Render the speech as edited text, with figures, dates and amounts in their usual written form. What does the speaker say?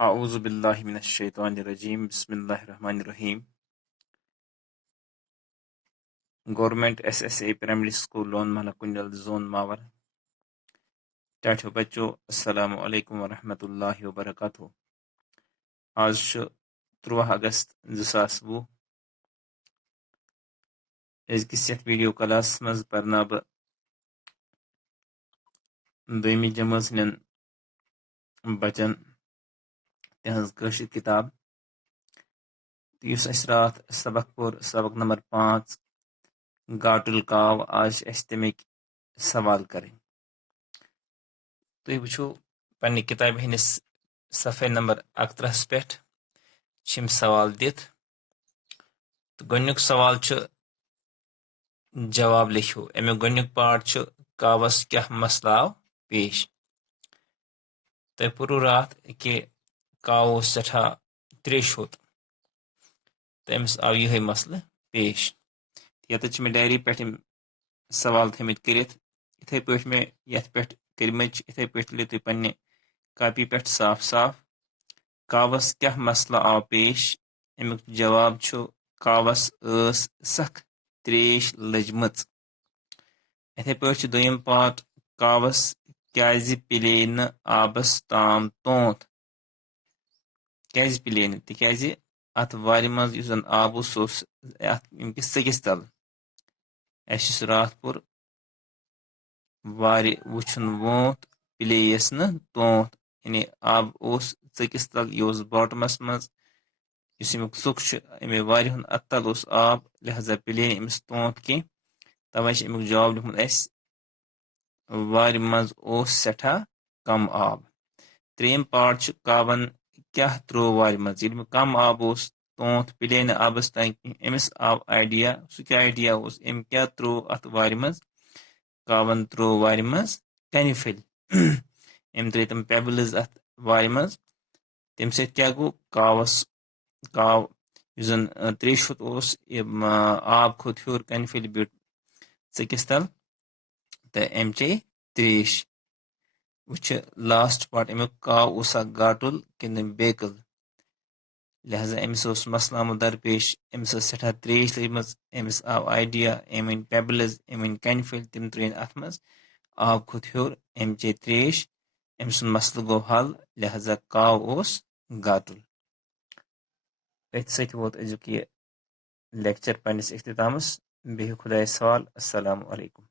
अऊज़ु बिल्लाहि मिनश्शैतानिर्रजीम बिस्मिल्लाहिर्रहमानिर्रहीम। Government SSA primary school loan महला कुंडल जोन मावर टाठो बच्चों अस्सलामु अलैकुम वरहमतुल्लाहि वबरकातुहू। आज 13 अगस्त 2020 अजकिस यथ वीडियो क्लास मज परना बह दोयमी जमात हंदन बचन तिहंज कशिर किताब युस अस रात सबक पोर सबक नंबर 5 गाटुल काव। आज अस तमिक सवाल करें। तुम वो पन्ने किताब हंदिस सफ़े नंबर 31 पे सवाल दित तो गोनुक सवाल जवाब लिखो। अमुक गोनुक पार्ट कावस क्या मसला आव पेश। तह पुरु रात कि काव सठा त्रेश होत तो अमिस आव यह मसल पेश। ये मे डायरी पे सवाल थमित करित इथे पे मे यथ पे कर्मच इथे पे लियो तुम पन्ने कापी पे साफ साफ। कावस क्या मसला आव पेश। अमुक जवाब कावस सख त्रेश लजमच। इथे पे दोयम पार्ट कावस क्याज पिले न आबस ताम तोंत। क्याज पिले न तिक्याज अत वारि मज युस जन आब अमिस सकिस तल अस रात पुर वारि वुछन वोत पिलेयस न तोंत यानी आब सकिस तल यह बॉटमस मज युस अमुक सुख अमे वारि हुंद अत तल आब लिहाजा पिले अमिस तोंत कि तवे अमुक जवाब लिखुत अस वारि मज सठा कम आब। त्रेम पार्ट कावन क्या त्रो वारि मज ये कम आब तोंत पिले न आबस तान अमिस आव आइडिया सह क्या आइडिया अम क्या त्रो अत वारि मज कावन त्रो वारि मज कनिफिल अम त्रे तम पेबल्स अत वारि मज तम सत क्या गो काव युस जन त्रेश आब खोत हूर कनिफिल ब्यूट सकिस तल तो अम चे त्रेश। वह लास्ट पार्ट अमुक काव गाटुल कि बेकल लिहाजा अमिस मसला आमुत दरपेश अमिस सठा त्रेश लजमच अमिस आव आइडिया अम अन पेबल्स अम अन कनिफिल तम त्रेन अत मज आब खोत हूर अम चे त्रेश अम सुन मसल गो हल लिहाजा काव गाटुल। अत सत वोत अजुक यह लेक्चर पन्निस इख्तितामस। बिहिउ खुदायस हवाल। अस्सलामु अलैकुम।